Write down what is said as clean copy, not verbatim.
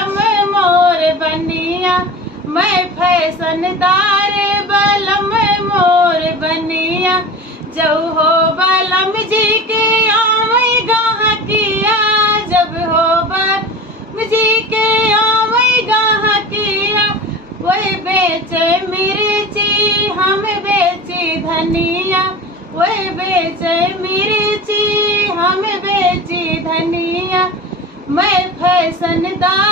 बलम मोर बनिया, मैं फैशनदार बलम मोर बनिया। जब हो बलम जी के आमई गाहकिया, जब हो बलम जी के आमई गाहकिया, वही बेचे मिर्ची हम बेची धनिया, वही बेचे मिर्ची हम बेची धनिया। मैं फैशनदार